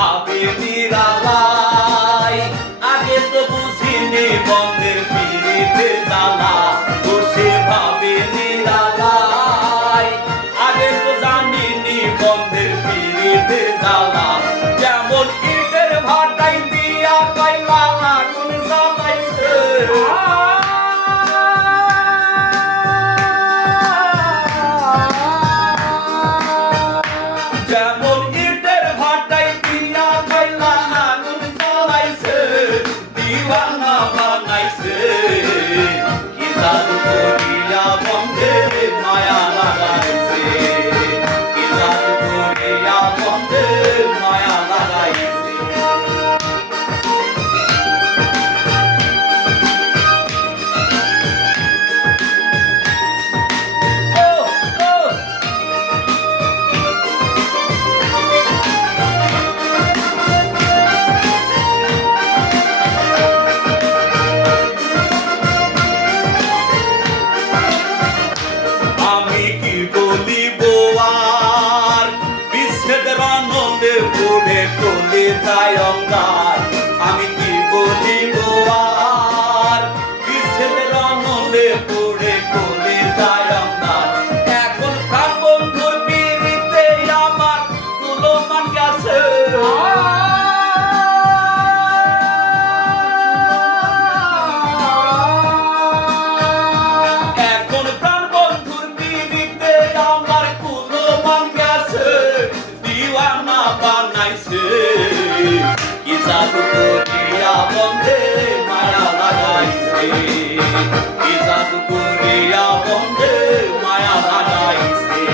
ভাবে নিরালাই আগে তো বুঝিনি বন্ধের পিড়িতে জ্বালা বসে ভাবে নিরালাই আগে তো জানিনি বন্ধের পিড়িতে জ্বালা যেমন ইটের ভাটাই দিয়া কয়লা আগুন জ্বালাইছে যেমন ইটের ভাটাই দিয়া কয়লা আগুন জ্বালাইছে দিওয়ানা বানাইছে কি জাদু করিয়া বন্ধে মায়া লাগাইছে কি জাদু করিয়া বন্ধে মায়া লাগাইছে আমি কি বলিব আর বিচ্ছেদের আনন্দে পড়ে চলে যায় অঙ্গার আমি কি বলিব আর বিচ্ছেদের আনন্দে পড়ে চলে যায় অঙ্গার এখন প্রাণ বন্ধুর পিড়িতে আমার কুলমান গেছে এখন প্রাণ বন্ধুর পিড়িতে আমার কুলমান গেছে দিওয়ানা বানাইছে কি জাদু করিয়া বন্ধে মায়া লাগাইছে কি জাদু করিয়া বন্ধে মায়া লাগাইছে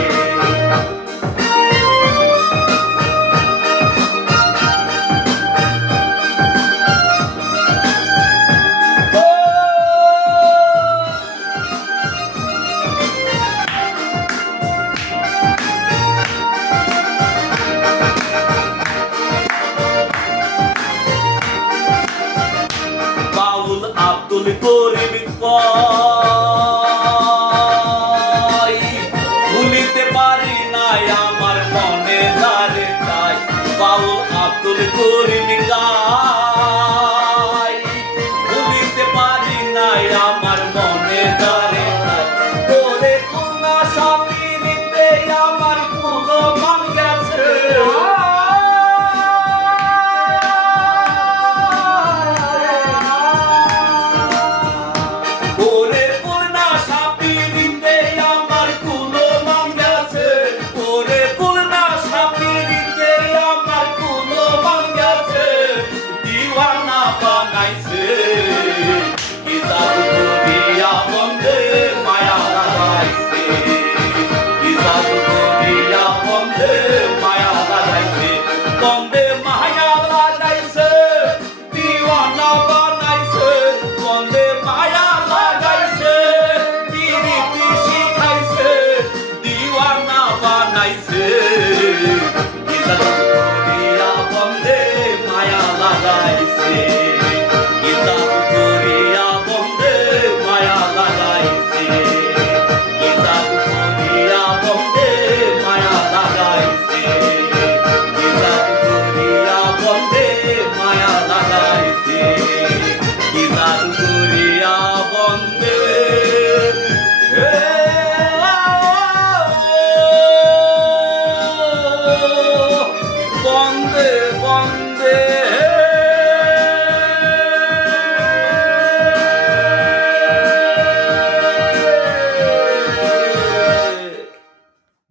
বাউল আব্দুল করিম কয় ভুলিতে পারি নাই আমার মনে যারে চাই বাউল আব্দুল করিম গায়